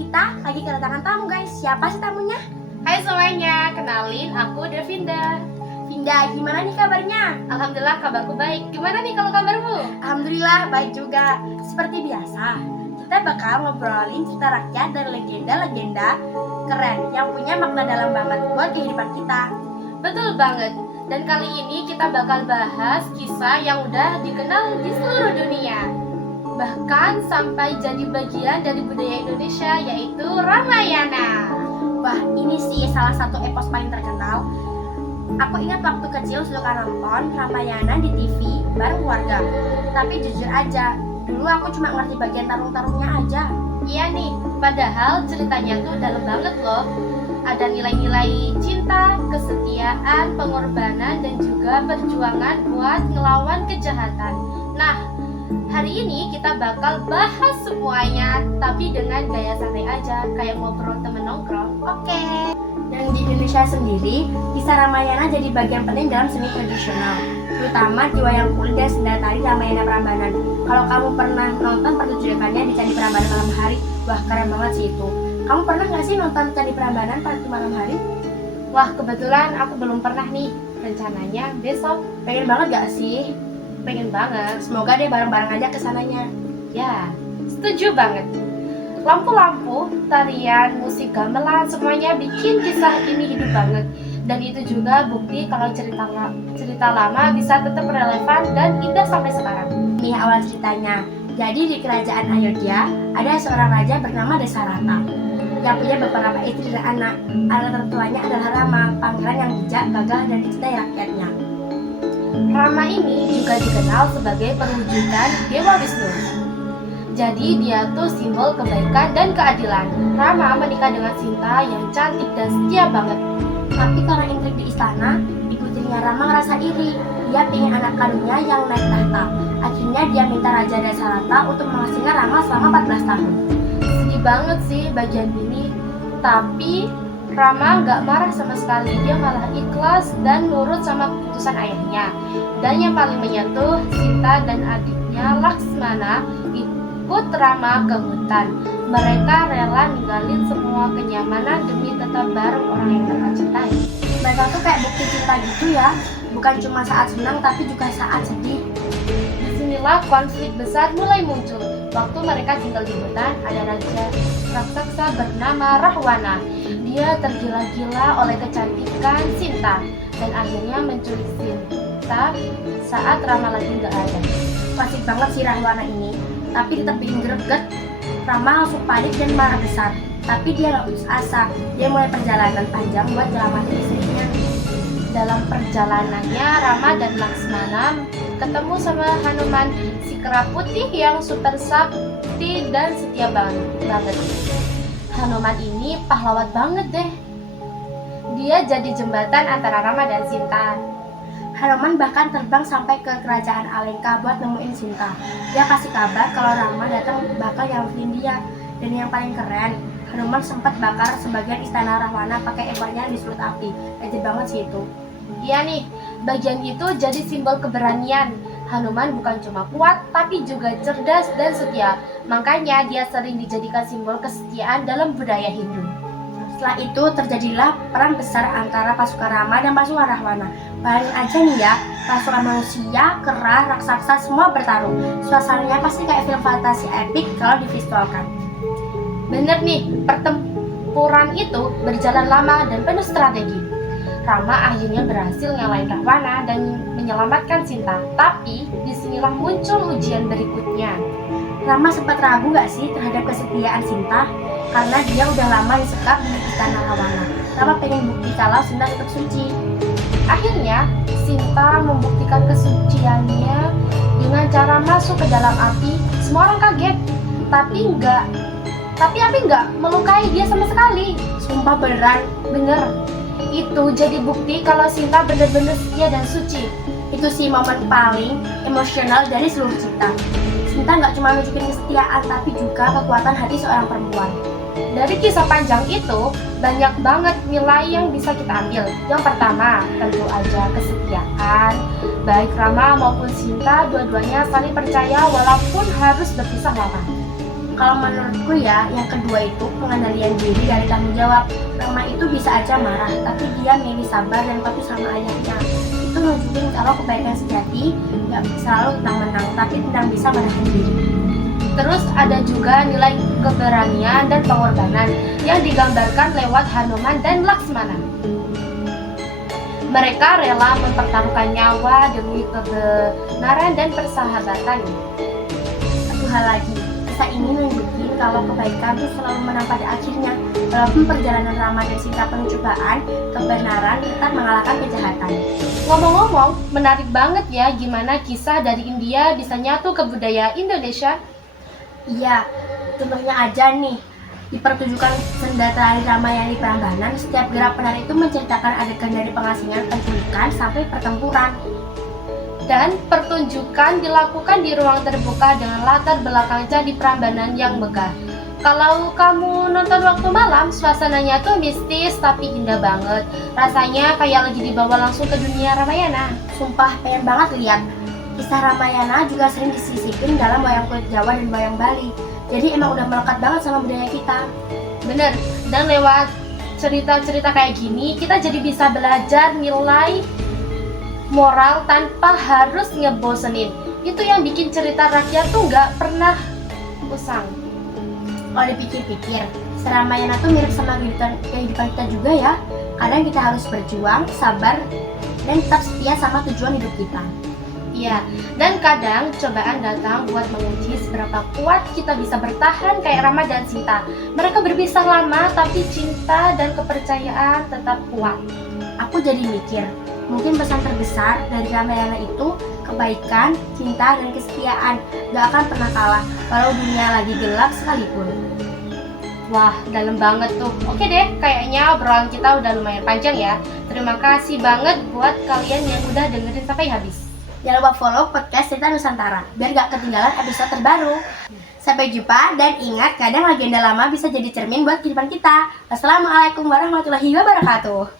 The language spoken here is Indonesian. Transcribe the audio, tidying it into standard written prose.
Kita lagi kedatangan tamu guys. Siapa sih tamunya? Hai semuanya, kenalin aku Devinda. Vinda, gimana nih kabarnya? Alhamdulillah kabarku baik. Gimana nih kalau kabarmu? Alhamdulillah baik juga. Seperti biasa, kita bakal ngobrolin cerita rakyat dan legenda-legenda keren yang punya makna dalam banget buat kehidupan kita. Betul banget. Dan kali ini kita bakal bahas kisah yang udah dikenal di seluruh dunia, bahkan sampai jadi bagian dari budaya Indonesia, yaitu Ramayana. Wah, ini sih salah satu epos paling terkenal. Aku ingat waktu kecil suka nonton Ramayana di TV bareng keluarga. Tapi jujur aja, dulu aku cuma ngerti bagian tarung-tarungnya aja. Iya nih, padahal ceritanya tuh dalam banget loh. Ada nilai-nilai cinta, kesetiaan, pengorbanan, dan juga perjuangan buat ngelawan kejahatan. Nah, hari ini kita bakal bahas semuanya, tapi dengan gaya santai aja, kayak ngobrol temen nongkrong. Oke. Dan di Indonesia sendiri, kisah Ramayana jadi bagian penting dalam seni tradisional, terutama di wayang kulit dan sendal tari Ramayana Prambanan. Kalau kamu pernah nonton pertunjukannya di Candi Prambanan malam hari, wah keren banget sih itu. Kamu pernah nggak sih nonton Candi Prambanan pada malam hari? Wah, kebetulan aku belum pernah nih. Rencananya besok. Pengen banget gak sih? Pengen banget. Semoga deh bareng-bareng aja kesananya. Ya, setuju banget. Lampu-lampu, tarian, musik gamelan, semuanya bikin kisah ini hidup banget. Dan itu juga bukti kalau cerita lama bisa tetap relevan dan indah sampai sekarang. Ini awal ceritanya. Jadi di kerajaan Ayodhya ada seorang raja bernama Dasarata yang punya beberapa istri dan anak. Anak tertuanya adalah Rama, pangeran yang bijak, gagah, dan dicintai rakyatnya. Rama ini juga dikenal sebagai perwujudan Dewa Wisnu. Jadi dia tuh simbol kebaikan dan keadilan. Rama menikah dengan Sinta yang cantik dan setia banget. Tapi karena intrik di istana, ibu tirinya Rama ngerasa iri. Dia pengen anak kandungnya yang naik tahta. Akhirnya dia minta Raja Dasarata untuk mengasingkan Rama selama 14 tahun. Sedih banget sih bagian ini. Tapi Rama nggak marah sama sekali. Dia malah ikhlas dan nurut sama keputusan ayahnya. Dan yang paling menyentuh, Sinta dan adiknya Laksmana ikut Rama ke hutan. Mereka rela ninggalin semua kenyamanan demi tetap bareng orang yang mereka cintai. Mereka tuh kayak bukti cinta gitu ya. Bukan cuma saat senang tapi juga saat sedih. Disinilah konflik besar mulai muncul. Waktu mereka tinggal di hutan, ada raja raksasa bernama Rahwana. Dia tergila-gila oleh kecantikan Sinta dan akhirnya menculik Sinta saat Rama lagi nggak ada. Klasik banget sih Rahwana ini. Tapi tetap bikin greget. Rama langsung panik dan marah besar. Tapi dia gak putus asa. Dia mulai perjalanan panjang buat nyelamatin istrinya. Dalam perjalanannya, Rama dan Laksmana ketemu sama Hanuman, si kera putih yang super sakti dan setia banget. Hanuman ini pahlawan banget deh. Dia jadi jembatan antara Rama dan Sinta. Hanuman bahkan terbang sampai ke kerajaan Alengka buat nemuin Sinta. Dia kasih kabar kalau Rama datang bakal nyelamatin dia. Dan yang paling keren, Hanuman sempat bakar sebagian istana Rahwana pakai ekornya yang disulut api. Legend banget sih itu. Iya nih, bagian itu jadi simbol keberanian. Hanuman bukan cuma kuat, tapi juga cerdas dan setia. Makanya dia sering dijadikan simbol kesetiaan dalam budaya Hindu. Setelah itu terjadilah perang besar antara pasukan Rama dan pasukan Rahwana. Bayangin aja nih ya, pasukan manusia, kera, raksasa semua bertarung. Suasananya pasti kayak film fantasi epik kalau divisualkan. Bener nih, pertempuran itu berjalan lama dan penuh strategi. Rama akhirnya berhasil ngalahin Rahwana dan menyelamatkan Sinta. Tapi disinilah muncul ujian berikutnya. Rama sempat ragu gak sih terhadap kesetiaan Sinta? Karena dia udah lama disekap di istana Rahwana. Rama pengen bukti kalau Sinta tetap suci. Akhirnya Sinta membuktikan kesuciannya dengan cara masuk ke dalam api. Semua orang kaget, tapi api nggak melukai dia sama sekali. Sumpah beneran. Bener. Itu jadi bukti kalau Sinta benar-benar setia dan suci. Itu sih momen paling emosional dari seluruh cerita. Sinta nggak cuma nunjukin kesetiaan, tapi juga kekuatan hati seorang perempuan. Dari kisah panjang itu, banyak banget nilai yang bisa kita ambil. Yang pertama, tentu aja kesetiaan. Baik Rama maupun Sinta, dua-duanya saling percaya walaupun harus berpisah lama. Kalau menurutku ya, yang kedua itu pengendalian diri dari tanggung jawab. Rama itu bisa aja marah, tapi dia milih sabar dan patuh sama ayahnya. Itu nunjukin kalau kebaikan sejati nggak selalu tentang menang, tapi tentang bisa menahan diri. Terus ada juga nilai keberanian dan pengorbanan yang digambarkan lewat Hanuman dan Laksmana. Mereka rela mempertaruhkan nyawa demi kebenaran dan persahabatan. Satu hal lagi, kisah ini nunjukin kalau kebaikan itu selalu menang pada akhirnya. Walaupun perjalanan Rama dan Sita penuh cobaan, kebenaran tetap mengalahkan kejahatan. Ngomong-ngomong, menarik banget ya gimana kisah dari India bisa nyatu ke budaya Indonesia. Iya, contohnya aja nih, di pertunjukan senda tari Ramayana Prambanan, setiap gerak penari itu menceritakan adegan dari pengasingan, penculikan, sampai pertempuran. Dan pertunjukan dilakukan di ruang terbuka dengan latar belakang candi Prambanan yang megah. Kalau kamu nonton waktu malam, suasananya tuh mistis tapi indah banget. Rasanya kayak lagi dibawa langsung ke dunia Ramayana. Sumpah pengen banget lihat. Kisah Ramayana juga sering disisipin dalam wayang kulit Jawa dan wayang Bali. Jadi emang udah melekat banget sama budaya kita. Bener, dan lewat cerita-cerita kayak gini, kita jadi bisa belajar nilai moral tanpa harus ngebosenin. Itu yang bikin cerita rakyat tuh nggak pernah usang. Kalau dipikir-pikir, Ramayana tuh mirip sama kehidupan kita juga ya. Kadang kita harus berjuang, sabar, dan tetap setia sama tujuan hidup kita. Iya, dan kadang cobaan datang buat menguji seberapa kuat kita bisa bertahan kayak Rama dan Sita. Mereka berpisah lama, tapi cinta dan kepercayaan tetap kuat. Aku jadi mikir, mungkin pesan terbesar dari Ramayana itu kebaikan, cinta, dan kesetiaan gak akan pernah kalah walau dunia lagi gelap sekalipun. Wah, dalam banget tuh. Oke deh, kayaknya obrolan kita udah lumayan panjang ya. Terima kasih banget buat kalian yang udah dengerin sampai habis. Jangan lupa follow podcast Cerita Nusantara biar gak ketinggalan episode terbaru. Sampai jumpa, dan ingat kadang legenda lama bisa jadi cermin buat kehidupan kita. Wassalamualaikum warahmatullahi wabarakatuh.